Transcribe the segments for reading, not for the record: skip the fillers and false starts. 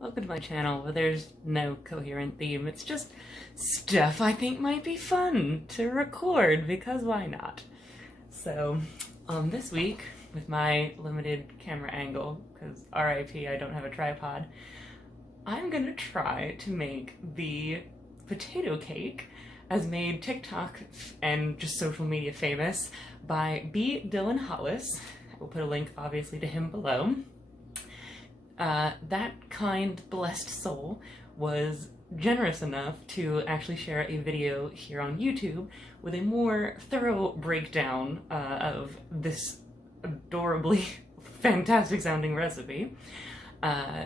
welcome to my channel where there's no coherent theme. It's just stuff I think might be fun to record, because why not? So, this week, with my limited camera angle, because RIP I don't have a tripod, I'm gonna try to make the potato cake as made TikTok and just social media famous by B Dylan Hollis. I will put a link obviously to him below. That kind, blessed soul was generous enough to actually share a video here on YouTube with a more thorough breakdown of this adorably fantastic sounding recipe.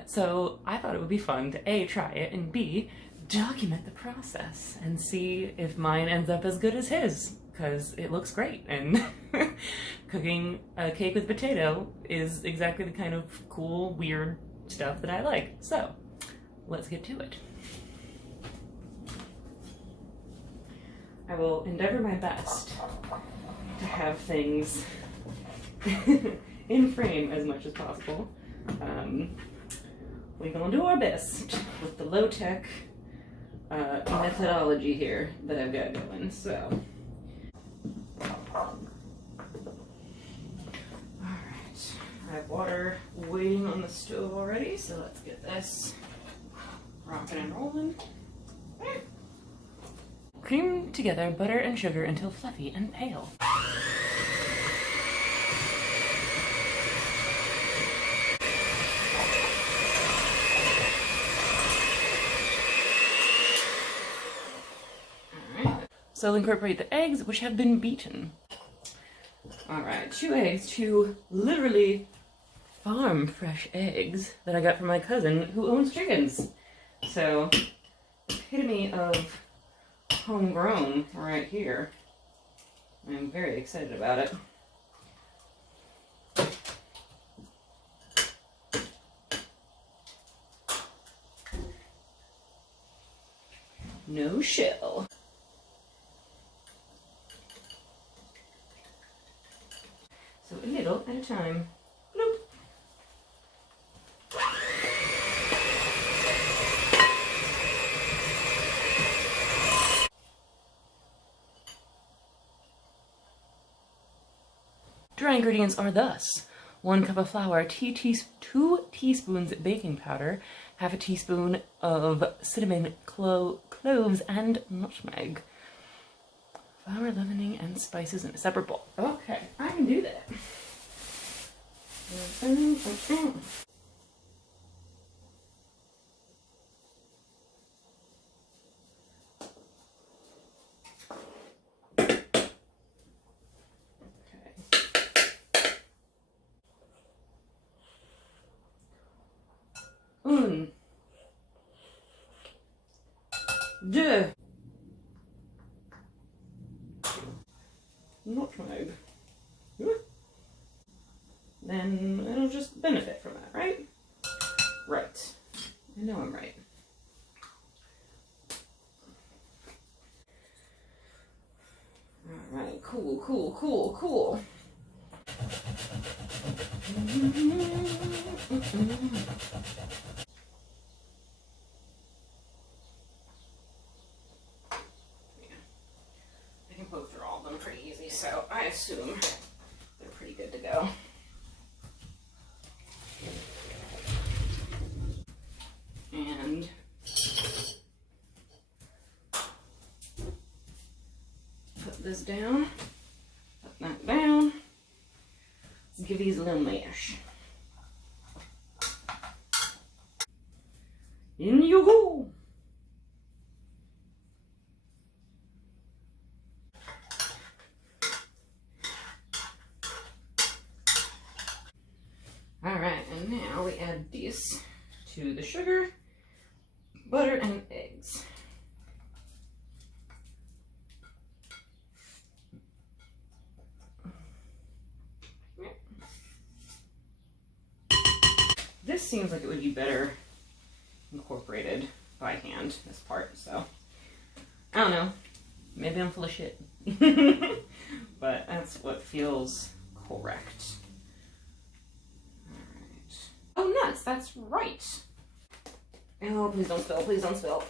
So I thought it would be fun to A, try it, and B, document the process and see if mine ends up as good as his, because it looks great, and cooking a cake with potato is exactly the kind of cool, weird stuff that I like. So let's get to it. I will endeavor my best to have things in frame as much as possible. We're gonna do our best with the low-tech methodology here that I've got going, so. Alright, I have water waiting on the stove already, so let's get this rocking and rolling. Cream together butter and sugar until fluffy and pale. So incorporate the eggs, which have been beaten. Alright, 2 eggs, 2 literally farm fresh eggs that I got from my cousin who owns chickens. So, epitome of homegrown right here. I'm very excited about it. No shell. So a little at a time. Bloop. Dry ingredients are thus: 1 cup of flour, 2 teaspoons baking powder, half a teaspoon of cinnamon, cloves, and nutmeg. Flour, leavening, and spices in a separate bowl. Okay, I can do that. Un, deux, nutmeg. Then it'll just benefit from that, right? Right. I know I'm right. Alright, cool. I can poke through all of them pretty easy, so I assume they're pretty good to go. And put this down, put that down. Let's give these a little mash. In you go! Alright, and now we add these to the sugar, butter, and eggs. This seems like it would be better incorporated by hand, this part, so I don't know. Maybe I'm full of shit. But that's what feels correct. Alright. Oh, nuts, that's right. Oh, please don't spill, please don't spill.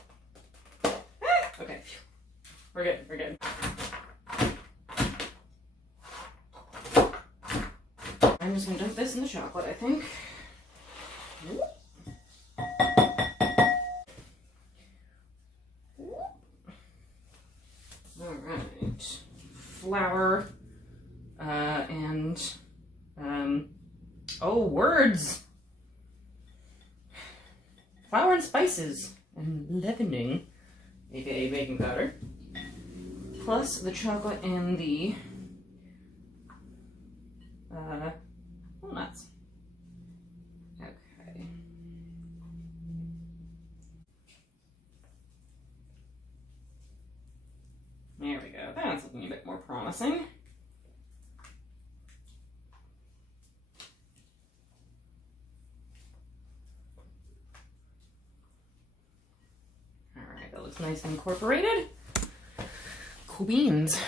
Okay, we're good, we're good. I'm just gonna dump this in the chocolate, I think. All right, flour, and, oh, words. Flour and spices and leavening, aka baking powder, plus the chocolate and the walnuts. Okay. There we go. That's looking a bit more promising. That looks nice and incorporated. Cool beans.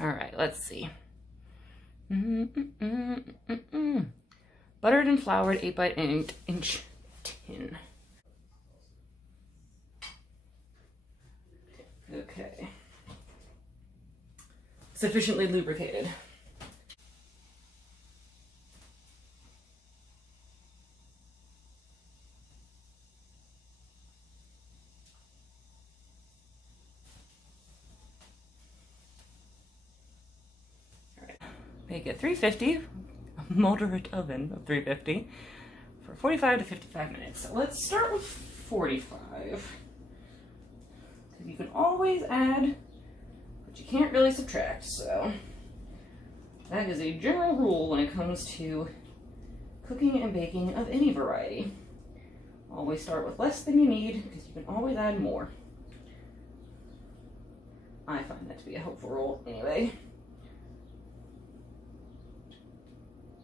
All right, let's see. Buttered and floured 8 by 8 inch tin. Okay. Sufficiently lubricated. Bake at 350, a moderate oven of 350, for 45 to 55 minutes. So let's start with 45. Because you can always add, but you can't really subtract. So that is a general rule when it comes to cooking and baking of any variety. Always start with less than you need, because you can always add more. I find that to be a helpful rule anyway.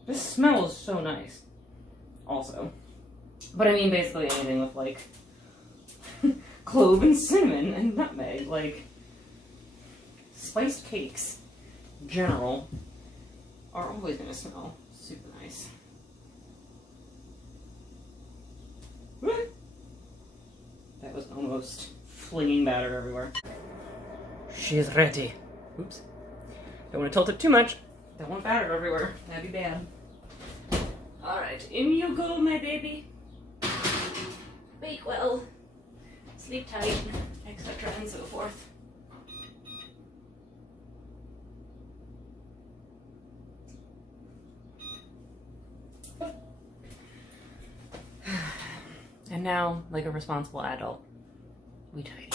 This smells so nice, also. But I mean basically anything with, like, clove and cinnamon and nutmeg, like, spiced cakes, in general, are always going to smell super nice. That was almost flinging batter everywhere. She is ready. Oops. Don't want to tilt it too much. Don't want batter everywhere. That'd be bad. Alright, in you go, my baby. Bake well, sleep tight, etc. and so forth. And now, like a responsible adult, we tidy.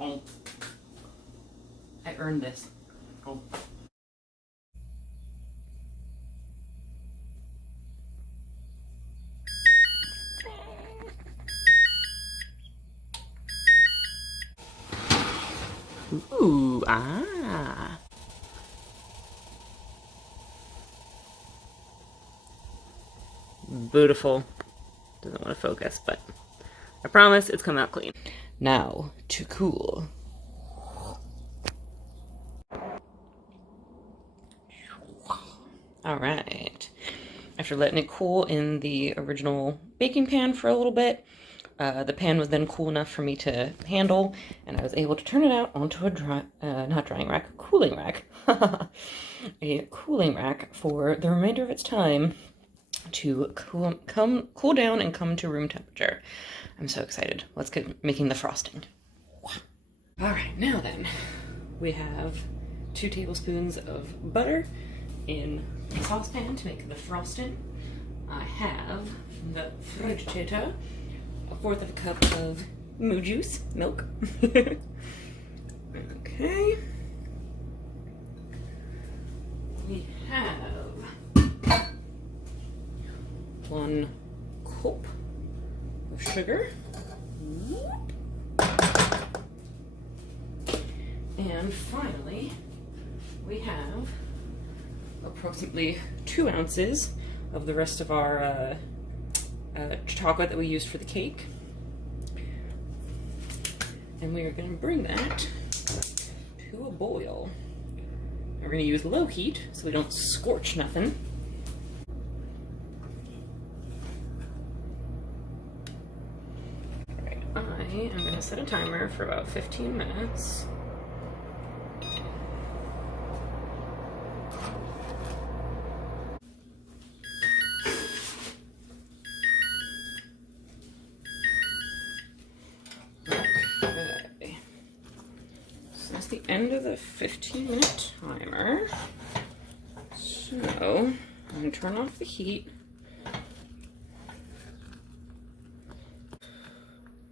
Oh. I earned this. Oh. Ooh, ah. Beautiful. Doesn't want to focus, but I promise it's come out clean. Now to cool. All right. After letting it cool in the original baking pan for a little bit, the pan was then cool enough for me to handle, and I was able to turn it out onto a cooling rack. A cooling rack for the remainder of its time to cool down and come to room temperature. I'm so excited. Let's get making the frosting. All right, now then, we have 2 tablespoons of butter in a saucepan to make the frosting. I have the frittata, 1/4 of a cup of moo juice, milk. Okay. We have 1 cup of sugar. And finally, we have approximately 2 ounces of the rest of our chocolate that we used for the cake. And we are going to bring that to a boil. We're going to use low heat so we don't scorch nothing. Alright, I am going to set a timer for about 15 minutes. The end of the 15-minute timer. So I'm going to turn off the heat.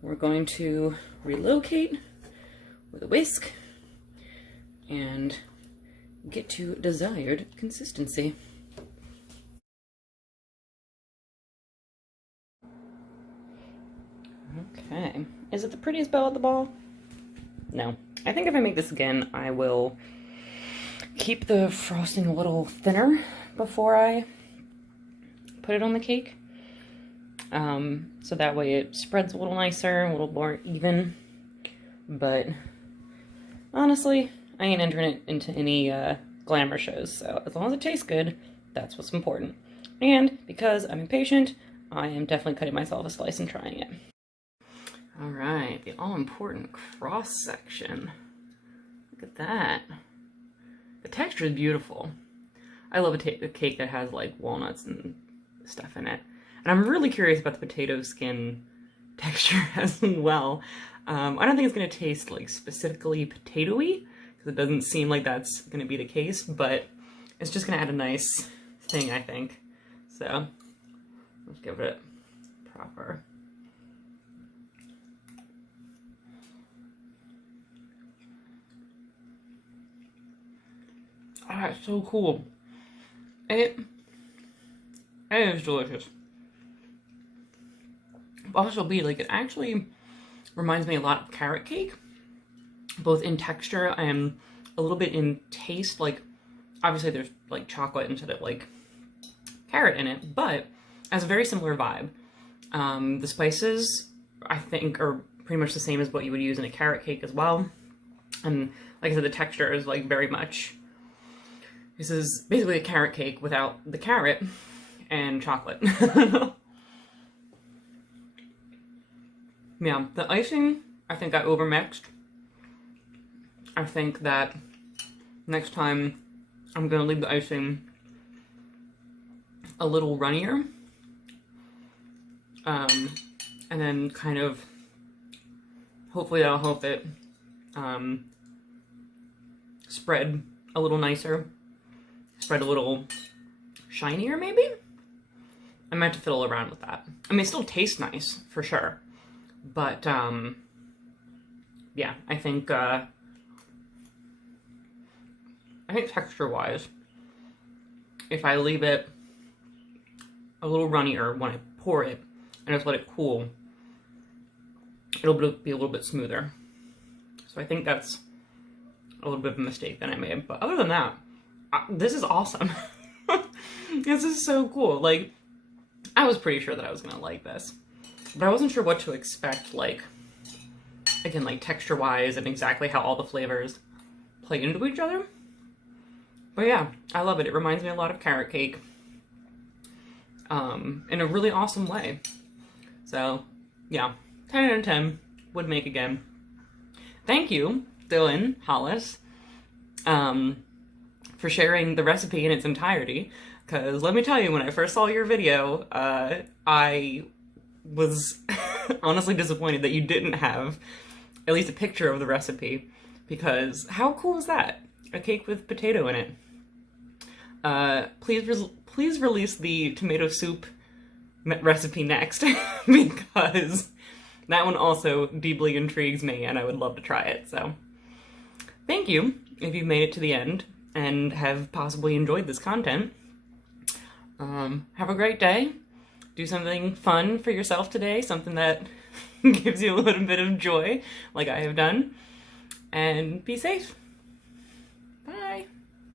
We're going to relocate with a whisk and get to desired consistency. Okay. Is it the prettiest bow at the ball? No. I think if I make this again, I will keep the frosting a little thinner before I put it on the cake. So that way it spreads a little nicer, a little more even. But honestly, I ain't entering it into any glamour shows, so as long as it tastes good, that's what's important. And because I'm impatient, I am definitely cutting myself a slice and trying it. All right, the all-important cross section. Look at that. The texture is beautiful. I love a cake that has like walnuts and stuff in it. And I'm really curious about the potato skin texture as well. I don't think it's going to taste like specifically potatoey, because it doesn't seem like that's going to be the case, but it's just going to add a nice thing, I think. So let's give it proper. Oh, it's so cool. It is delicious. Also, like, it actually reminds me a lot of carrot cake, both in texture and a little bit in taste. Like, obviously there's like chocolate instead of like carrot in it, but has a very similar vibe. The spices, I think, are pretty much the same as what you would use in a carrot cake as well. And like I said, the texture is like very much, this is basically a carrot cake without the carrot and chocolate. Yeah, the icing, I think I overmixed. I think that next time I'm gonna leave the icing a little runnier. And then kind of, hopefully that'll help it spread a little nicer. Spread a little shinier, maybe? I might have to fiddle around with that. I mean, it still tastes nice, for sure. But, yeah, I think texture-wise, if I leave it a little runnier when I pour it, and just let it cool, it'll be a little bit smoother. So I think that's a little bit of a mistake that I made. But other than that, this is awesome. This is so cool. Like, I was pretty sure that I was gonna like this, but I wasn't sure what to expect, like, again, like texture-wise and exactly how all the flavors play into each other. But yeah, I love it. It reminds me a lot of carrot cake, in a really awesome way. So yeah, 10 out of 10, would make again. Thank you, Dylan Hollis, for sharing the recipe in its entirety, because let me tell you, when I first saw your video, I was honestly disappointed that you didn't have at least a picture of the recipe, because how cool is that? A cake with potato in it. Please release the tomato soup recipe next, because that one also deeply intrigues me and I would love to try it. So thank you if you've made it to the end and have possibly enjoyed this content. Have a great day. Do something fun for yourself today, something that gives you a little bit of joy like I have done, and be safe.